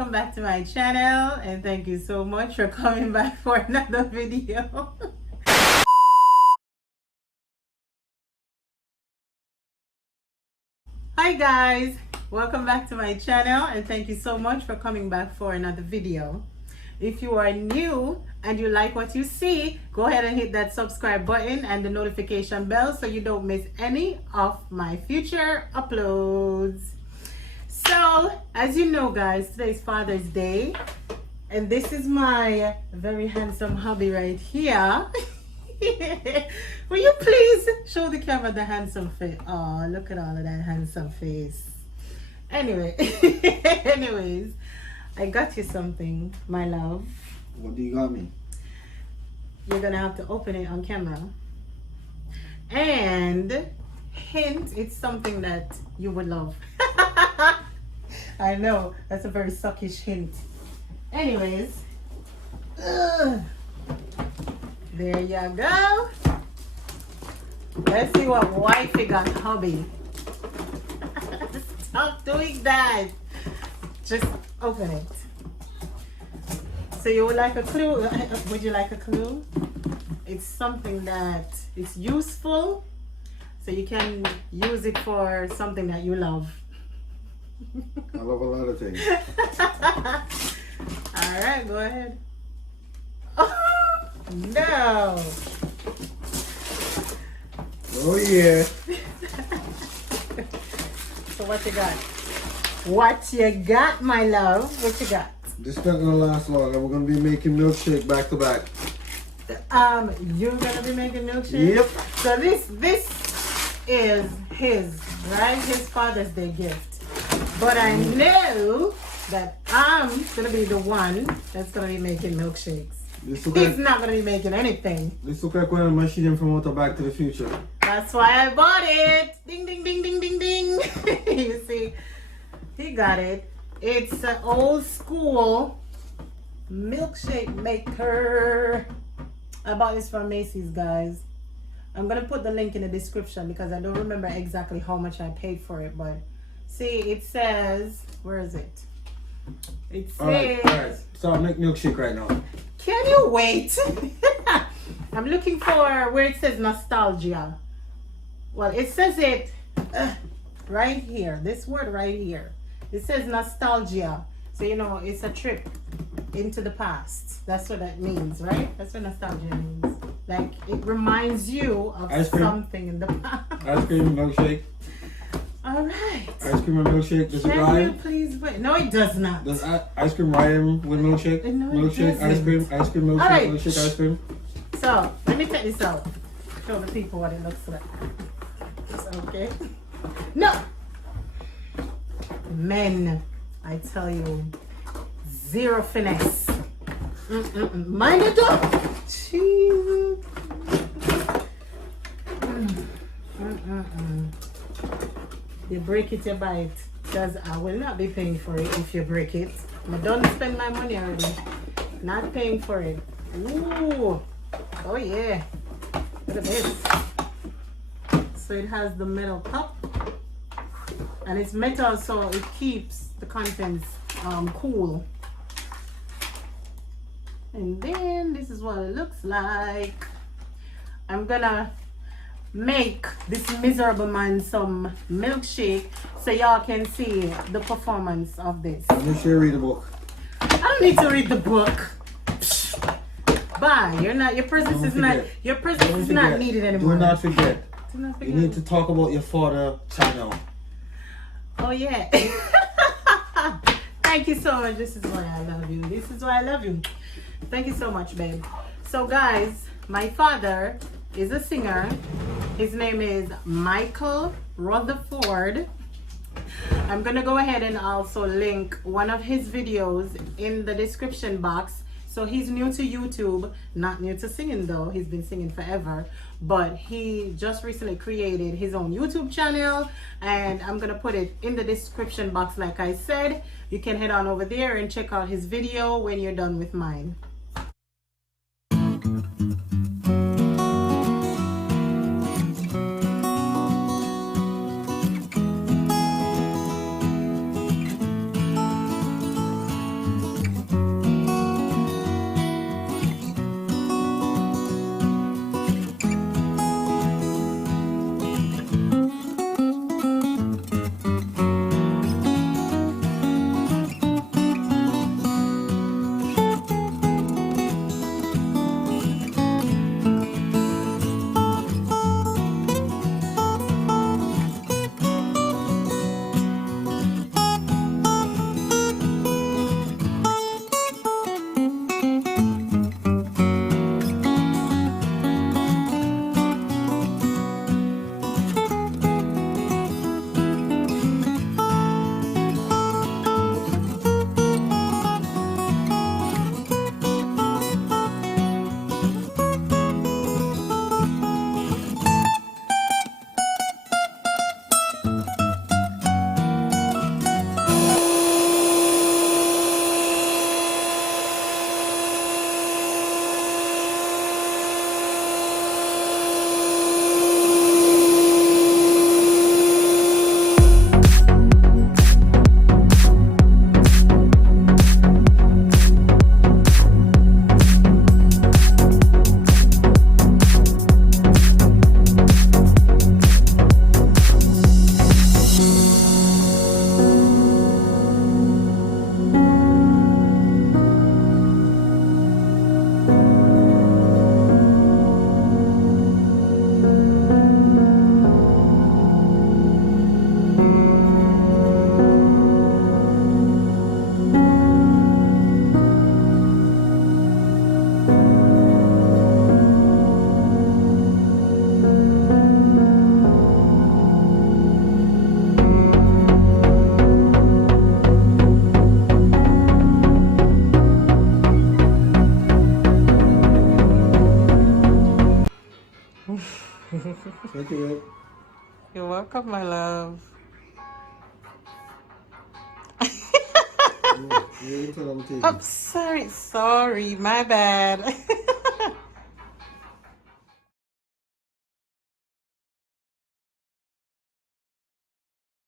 welcome back to my channel, and thank you so much for coming back for another video. Hi guys, welcome back to my channel, and thank you so much for coming back for another video. If you are new and you like what you see, go ahead and hit that subscribe button and the notification bell so you don't miss any of my future uploads. So, as you know guys, today is Father's Day, and this is my very handsome hubby right here. Will you please show the camera the handsome face? Oh, look at all of that handsome face. Anyways, I got you something, my love. What do you got me? You're gonna have to open it on camera. And hint, it's something that you would love. I know, that's a very suckish hint. Anyways, there you go. Let's see what wifey got hubby. Stop doing that. Just open it. So you would like a clue? Would you like a clue? It's something that is useful, so you can use it for something that you love. I love a lot of things. All right, go ahead. Oh, no. Oh yeah. So what you got? What you got, my love? What you got? This not gonna last long, and we're gonna be making milkshake back to back. You're gonna be making milkshake? Yep. So this is his, right? His Father's Day gift. But I know that I'm gonna be the one that's gonna be making milkshakes. He's not gonna be making anything. This look like one of the machines from Out of Back to the Future. That's why I bought it. Ding, ding, ding, ding, ding, ding. You see, he got it. It's an old school milkshake maker. I bought this from Macy's, guys. I'm gonna put the link in the description because I don't remember exactly how much I paid for it, but see, it says, where is it? It says, all right. So I'll make milkshake right now. Can you wait? I'm looking for where it says nostalgia. Well, it says it right here. This word right here. It says nostalgia. So, you know, it's a trip into the past. That's what that means, right? That's what nostalgia means. Like, it reminds you of something in the past. Ice cream, milkshake. All right. Ice cream and milkshake. Does it Can rhyme? you please wait? No, it does not. Does ice cream rhyme with milkshake? No, it Milkshake, ice cream, milkshake, All right. milkshake, ice cream. So, let me take this out. Show the people what it looks like. Okay. No! Men, I tell you, zero finesse. Mind it up! You break it, you buy it. Because I will not be paying for it if you break it. I don't spend my money already. Not paying for it. Ooh. Oh yeah. Look at this. So it has the metal cup. And it's metal, so it keeps the contents cool. And then this is what it looks like. I'm gonna make this miserable man some milkshake so y'all can see the performance of this. Make sure you read the book. I don't need to read the book. Bye. Your presence is not needed anymore. Do not forget. Do not forget. You need to talk about your father channel. Oh yeah. Thank you so much. This is why I love you. This is why I love you. Thank you so much, babe. So guys, my father is a singer. His name is Michael Rutherford. I'm gonna go ahead and also link one of his videos in the description box. So he's new to YouTube, not new to singing though. He's been singing forever, but he just recently created his own YouTube channel, and I'm gonna put it in the description box. Like I said, you can head on over there and check out his video when you're done with mine. babe. You're welcome, my love. You can tell I'm taking. I'm sorry, my bad.